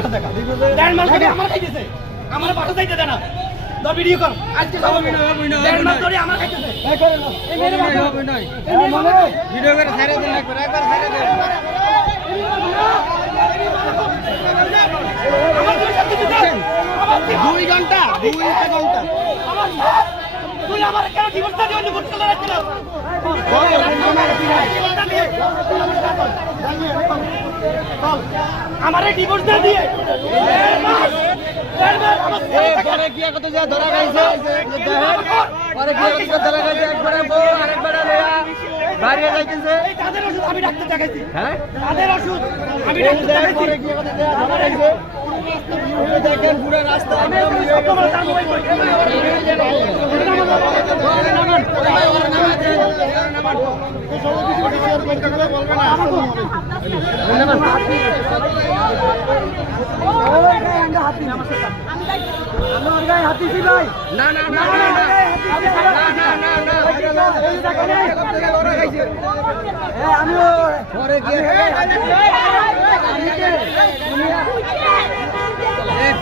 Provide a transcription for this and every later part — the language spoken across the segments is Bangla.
দেখা দেখা দেড় মাস ধরে আমার খাইতেছে আমার বাসা যাইতে দেয় না তো ভিডিও কর আজকে সব দেড় মাস ধরে আমার খাইতেছে এই করে না এই মেরে বাবা ভিডিও করে ছেড়ে দেন একবার ছেড়ে দেন আমার 2 ঘন্টা তুই আমার কেন ডিভোর্স দিয়ে অন্য করতে লাগছিল আমারে ডিভোর্স দিয়ে পরে কি কত যা ধরা গাইছে পরে কি কত ধরা গাইছে একবারে বউ আরেকবারে লয়া বাইরে যাইতেছে এই তাদের ওষুধ আমি ডাক্তার দেখাইছি হ্যাঁ তাদের ওষুধ আমি ডাক্তার দেখাইছি পরে কি কত যা ধরা গাইছে দেখেন পুরো রাস্তা একদম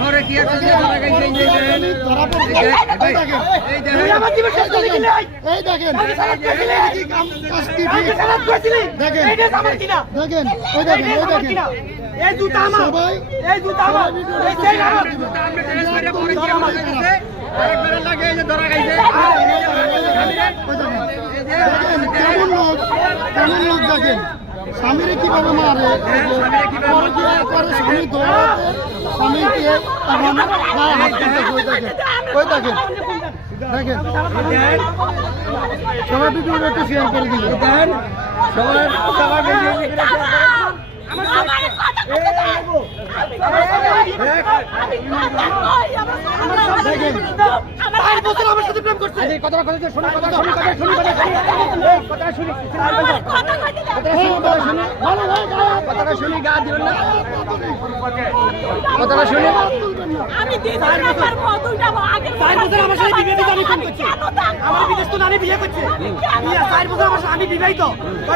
ঘরে কি একটা ধরা গেছে ধরা পড়ছে এই আমার জীবন শেষ করে দিলে এই দেখেন কি কাম কাস্তি দেখেন এইটা আমার কিনা দেখেন ওই দেখেন এই জুতা আমার এই জুতা আমার এই চেইন আমার জুতা আমরা ড্রেস করে পরে কি আমার কাছে আরেকবার লাগে এই যে ধরা গেছে কেমন লোক দেখেন স্বামীরে কিভাবে মারে স্বামী দৌড়াতে স্বামীকে ওই দেখেন সবাই ভিডিওটা একটু শেয়ার করে দিন দেখেন সবাই শুনি গা দিবেন না কথাটা শুনি আমি আমার সাথে বিয়ে দিতে আমি ফোন করছি আমার বিদেশ তো নানি বিয়ে করছে বিয়ে 4 বছর আমার আমি বিবাহিত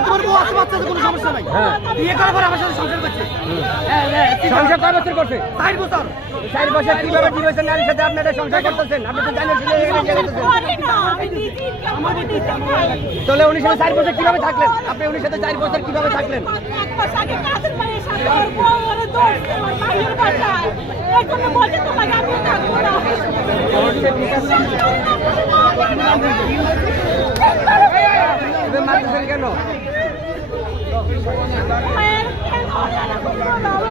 তোমার বউ আছে বাচ্চা কোনো সমস্যা নাই বিয়ে করার পর আমার সাথে সংসার করছে সংসার কয় বছর করছে 4 বছর 4 বছর কিভাবে দিবেছেন নারীর সাথে আপনারা সংসার করতেছেন আপনি তো জানেন তাহলে উনি সাথে 4 বছর কিভাবে থাকলেন আপনি উনি সাথে 4 বছর কিভাবে থাকলেন এক মাস আগে কাজের বাড়ি সাথে ওর বউ ওরে দৌড়ছে ওর ভাইয়ের বাসায় এই জন্য বলতে তো লাগে আমি থাকবো না মারতেছেন কেন